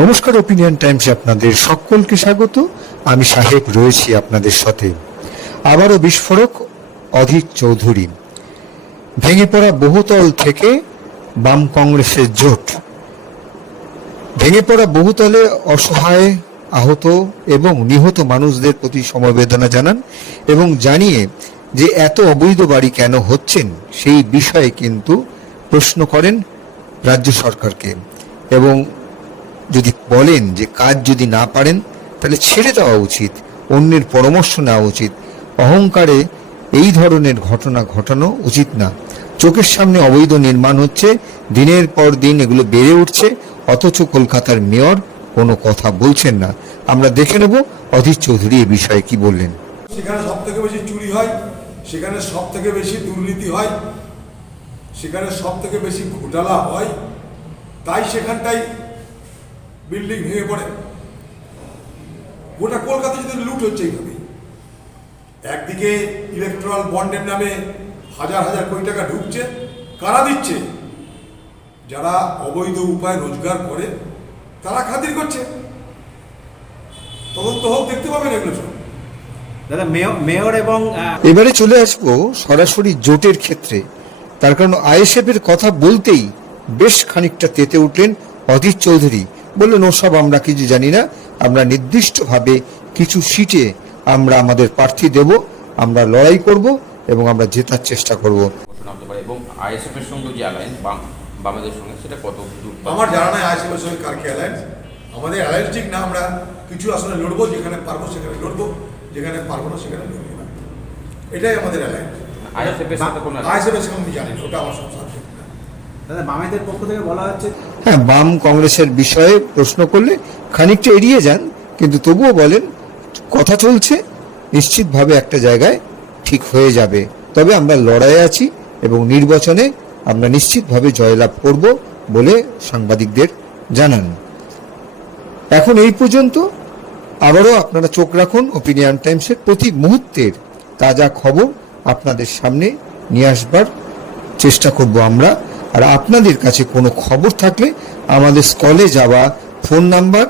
নমস্কার ওপিনিয়ন টাইমসে আপনাদের সকলকে স্বাগত। আমি সাহেব রয়েছি আপনাদের সাথে। আবারও বিস্ফোরক অধীর চৌধুরী। ভেঙে পড়া বহুতল থেকে বাম কংগ্রেসের জোট। ভেঙে পড়া বহুতলে অসহায়, আহত এবং নিহত মানুষদের প্রতি সমবেদনা জানান এবং জানিয়ে যে এত অবৈধ বাড়ি কেন হচ্ছেন সেই বিষয়ে কিন্তু প্রশ্ন করেন রাজ্য সরকারকে। এবং যদি বলেন যে কাজ যদি না পারেন, তাহলে ছেড়ে দেওয়া উচিত, অন্যের পরামর্শ নেওয়া উচিত। অহংকারে এই ধরনের ঘটনা ঘটানো উচিত না। চোখের সামনে অবৈধ নির্মাণ হচ্ছে, দিনের পর দিন এগুলো বেড়ে উঠছে, অথচ কলকাতার মেয়র কোনো কথা বলছেন না। আমরা দেখে নেব অধীর চৌধুরী এ বিষয়ে কি বললেন। সেখানে সব থেকে বেশি চুরি হয়, সেখানে সব থেকে বেশি দুর্নীতি হয়, সেখানে সব থেকে বেশি ঘোটালা হয়, তাই সেখানটাই বিল্ডিং ভেঙে পড়ে। গোটা কলকাতা যদি লুট হচ্ছে এইভাবে। একদিকে ইলেকট্রাল বন্ডের নামে হাজার হাজার কোটি টাকা ঢুকছে কারা দিচ্ছে? যারা অবৈধ উপায় রোজগার করে তারা খাতির করছে। তদন্ত হোক দেখতে পাবেন এগুলো সব। দাদা মেয়র মেয়র এবং এবারে চলে আসব সরাসরি জোটের ক্ষেত্রে। তার কারণ আইএসএফ এর কথা বলতেই বেশ খানিকটা তেতে উঠলেন অধীর চৌধুরী। বললেন ওসব আমরা কিছু জানি না? আমরা নির্দিষ্টভাবে কিছু সিটে আমরা আমাদের প্রার্থী দেব আমরা লড়াই করব এবং আমরা জেতার চেষ্টা করব। এবং আইএসএফ এর সঙ্গে যে অ্যালায়েন্স বাম বামেদের সঙ্গে সেটা কত দূর আমার জানা নাই আইসিএফের সঙ্গে কার কি অ্যালায়েন্স আমাদের অ্যালায়েন্স ঠিক না আমরা কিছু আসলে লড়বো যেখানে পারব সেখানে লড়বো যেখানে পারব না সেখানে লড়বো না। এটাই আমাদের অ্যালায়েন্স আইএসএফ এর সাথে কোনো আইসিএফের সঙ্গে আমি জানি ওটা আমার সব সাবজেক্ট হ্যাঁ বাম কংগ্রেসের বিষয়ে প্রশ্ন করলে খানিকটা এড়িয়ে যান, কিন্তু তবুও বলেন, কথা চলছে, নিশ্চিতভাবে একটা জায়গায় ঠিক হয়ে যাবে। তবে আমরা লড়াইয়ে আছি এবং নির্বাচনে আমরা নিশ্চিতভাবে জয়লাভ করব বলে সাংবাদিকদের জানান। এখন এই পর্যন্ত আবারও আপনারা চোখ রাখুন ওপিনিয়ন টাইমসের প্রতি মুহূর্তের তাজা খবর আপনাদের সামনে নিয়ে আসবার চেষ্টা করব আমরা। আর আপনাদের কাছে কোনো খবর থাকলে আমাদের স্কলে যাওয়া ফোন নাম্বার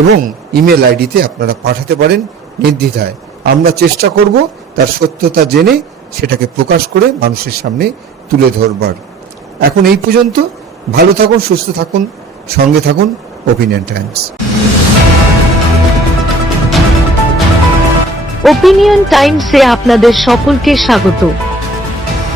এবং ইমেল আইডিতে আপনারা পাঠাতে পারেন নির্দ্বিধায়। আমরা চেষ্টা করব তার সত্যতা জেনে সেটাকে প্রকাশ করে মানুষের সামনে তুলে ধরবার। এখন এই পর্যন্ত, ভালো থাকুন, সুস্থ থাকুন, সঙ্গে থাকুন ওপিনিয়ন টাইমস ওপিনিয়ন টাইমসে আপনাদের সকলকে স্বাগত।